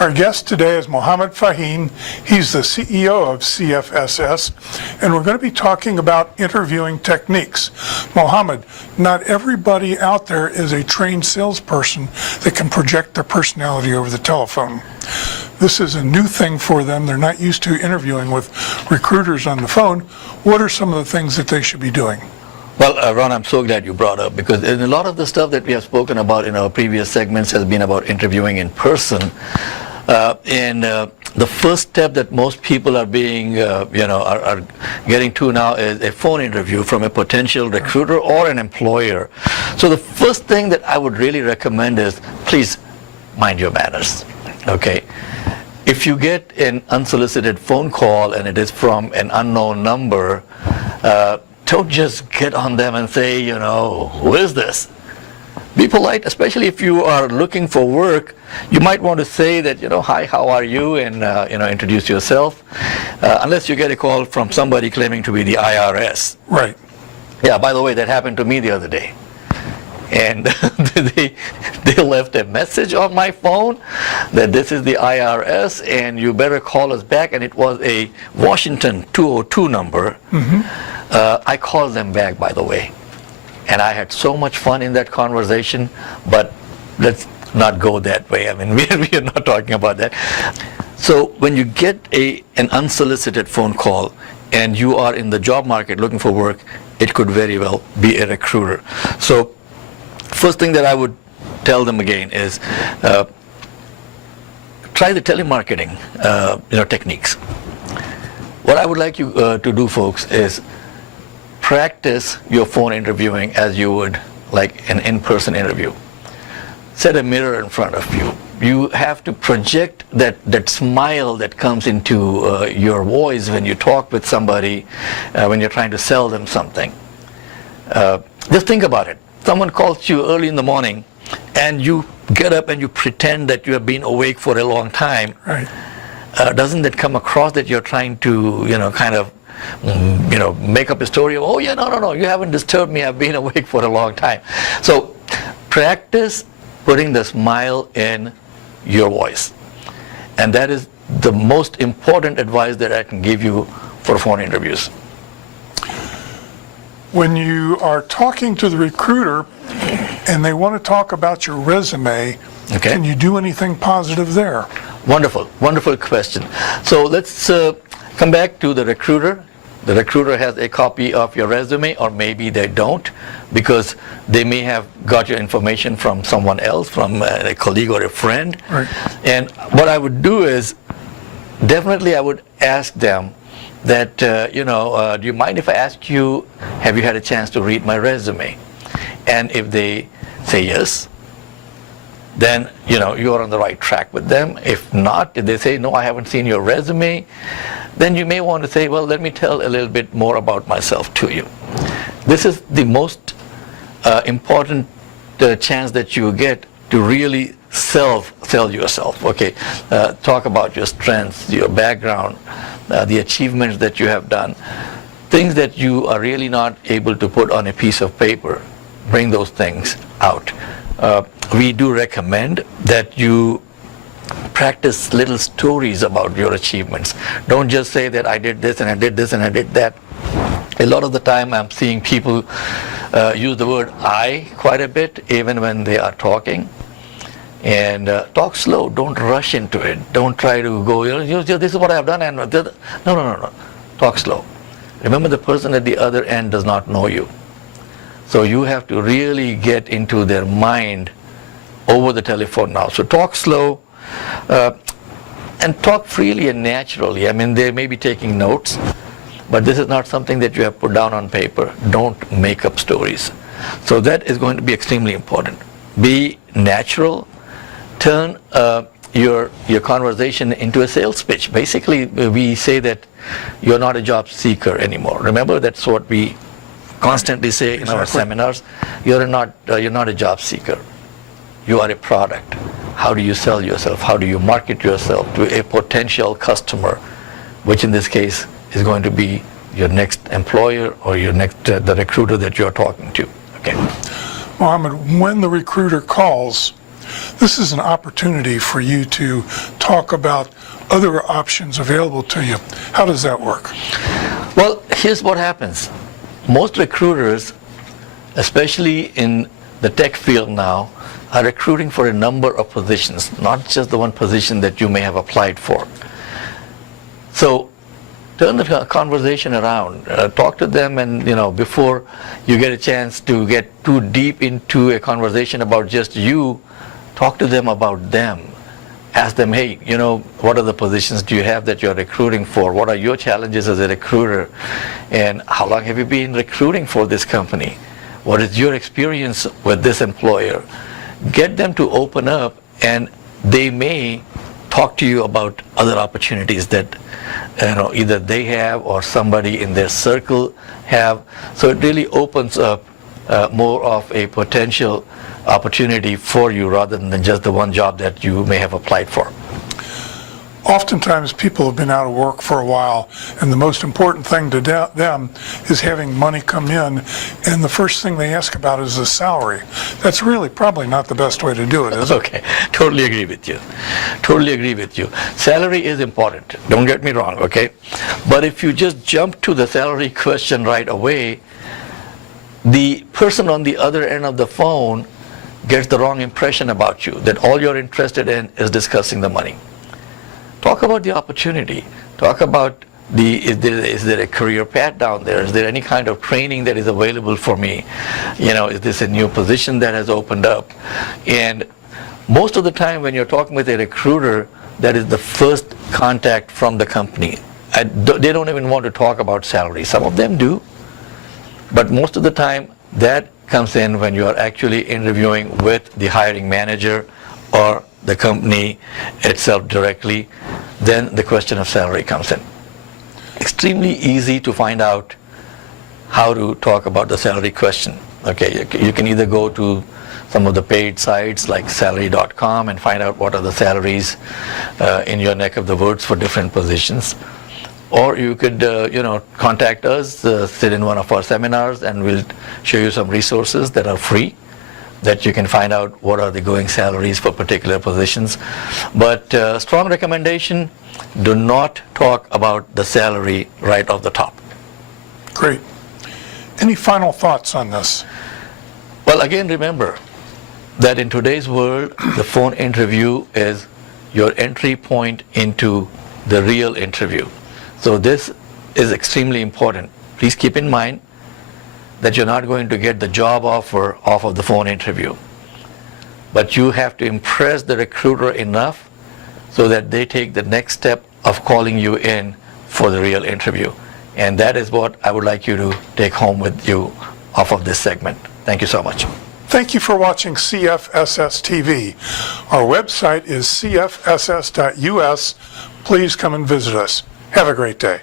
Our guest today is Mohammed Fahim. He's the CEO of CFSS, and we're going to be talking about interviewing techniques. Mohammed, not everybody out there is a trained salesperson that can project their personality over the telephone. This is a new thing for them. They're not used to interviewing with recruiters on the phone. What are some of the things that they should be doing? Well, Ron, I'm so glad you brought up, because a lot of the stuff that we have spoken about in our previous segments has been about interviewing in person. The first step that most people are being, are getting to now is a phone interview from a potential recruiter or an employer. So the first thing that I would really recommend is, please mind your manners, okay? If you get an unsolicited phone call and it is from an unknown number, don't just get on them and say, who is this? Be polite, especially if you are looking for work. You might want to say that, hi, how are you? And, introduce yourself. Unless you get a call from somebody claiming to be the IRS. Right. Yeah, by the way, that happened to me the other day. And they left a message on my phone that this is the IRS and you better call us back. And it was a Washington 202 number. Mm-hmm. I called them back, by the way. And I had so much fun in that conversation, but let's not go that way. I mean, we are not talking about that. So when you get an unsolicited phone call and you are in the job market looking for work, it could very well be a recruiter. So first thing that I would tell them again is try the telemarketing techniques. What I would like you to do, folks, is practice your phone interviewing as you would like an in-person interview. Set a mirror in front of you. You have to project that smile that comes into your voice when you talk with somebody, when you're trying to sell them something. Just think about it. Someone calls you early in the morning and you get up and you pretend that you have been awake for a long time. Right. Doesn't it come across that you're trying to, make up a story of, no, you haven't disturbed me, I've been awake for a long time. So practice putting the smile in your voice. And that is the most important advice that I can give you for phone interviews. When you are talking to the recruiter and they want to talk about your resume, okay, can you do anything positive there? Wonderful question. So let's come back to the recruiter. The recruiter has a copy of your resume, or maybe they don't, because they may have got your information from someone else, from a colleague or a friend. Right. And what I would do is, definitely I would ask them that, do you mind if I ask you, have you had a chance to read my resume? And if they say yes, then you are on the right track with them. If not, if they say, no, I haven't seen your resume, then you may want to say, well, let me tell a little bit more about myself to you. This is the most important chance that you get to really sell yourself. Okay, talk about your strengths, your background, the achievements that you have done, things that you are really not able to put on a piece of paper. Bring those things out. We do recommend that you practice little stories about your achievements. Don't just say that I did this and I did this and I did that. A lot of the time I'm seeing people use the word I quite a bit, even when they are talking. And talk slow. Don't rush into it. Don't try to go, this is what I have done. And no. Talk slow. Remember, the person at the other end does not know you. So you have to really get into their mind over the telephone now. So talk slow and talk freely and naturally. I mean, they may be taking notes, but this is not something that you have put down on paper. Don't make up stories. So that is going to be extremely important. Be natural. Turn your conversation into a sales pitch. Basically, we say that you're not a job seeker anymore. Remember, that's what we constantly say in our seminars. You're not a job seeker. You are a product. How do you sell yourself? How do you market yourself to a potential customer, which in this case is going to be your next employer or your next the recruiter that you're talking to. Okay. Mohammed, when the recruiter calls, this is an opportunity for you to talk about other options available to you. How does that work? Well, here's what happens. Most recruiters, especially in the tech field now, are recruiting for a number of positions, not just the one position that you may have applied for. So turn the conversation around, talk to them, and before you get a chance to get too deep into a conversation about just you, talk to them about them. Ask them, hey, what are the positions do you have that you're recruiting for? What are your challenges as a recruiter? And how long have you been recruiting for this company? What is your experience with this employer? Get them to open up, and they may talk to you about other opportunities that either they have or somebody in their circle have. So it really opens up more of a potential opportunity for you rather than just the one job that you may have applied for. Oftentimes people have been out of work for a while, and the most important thing to them is having money come in, and the first thing they ask about is the salary. That's really probably not the best way to do it, is it? Okay, totally agree with you. Totally agree with you. Salary is important, don't get me wrong, okay? But if you just jump to the salary question right away, the person on the other end of the phone gets the wrong impression about you, that all you're interested in is discussing the money. Talk about the opportunity. Talk about is there a career path down there? Is there any kind of training that is available for me? Is this a new position that has opened up? And most of the time when you're talking with a recruiter, that is the first contact from the company. They don't even want to talk about salary. Some of them do. But most of the time, that comes in when you are actually interviewing with the hiring manager or the company itself directly. Then the question of salary comes in. Extremely easy to find out how to talk about the salary question. Okay, you can either go to some of the paid sites like salary.com and find out what are the salaries in your neck of the woods for different positions. Or you could, contact us, sit in one of our seminars, and we'll show you some resources that are free, that you can find out what are the going salaries for particular positions. But strong recommendation, do not talk about the salary right off the top. Great. Any final thoughts on this? Well, again, remember that in today's world, the phone interview is your entry point into the real interview. So this is extremely important. Please keep in mind that you're not going to get the job offer off of the phone interview. But you have to impress the recruiter enough so that they take the next step of calling you in for the real interview. And that is what I would like you to take home with you off of this segment. Thank you so much. Thank you for watching CFSS TV. Our website is cfss.us. Please come and visit us. Have a great day.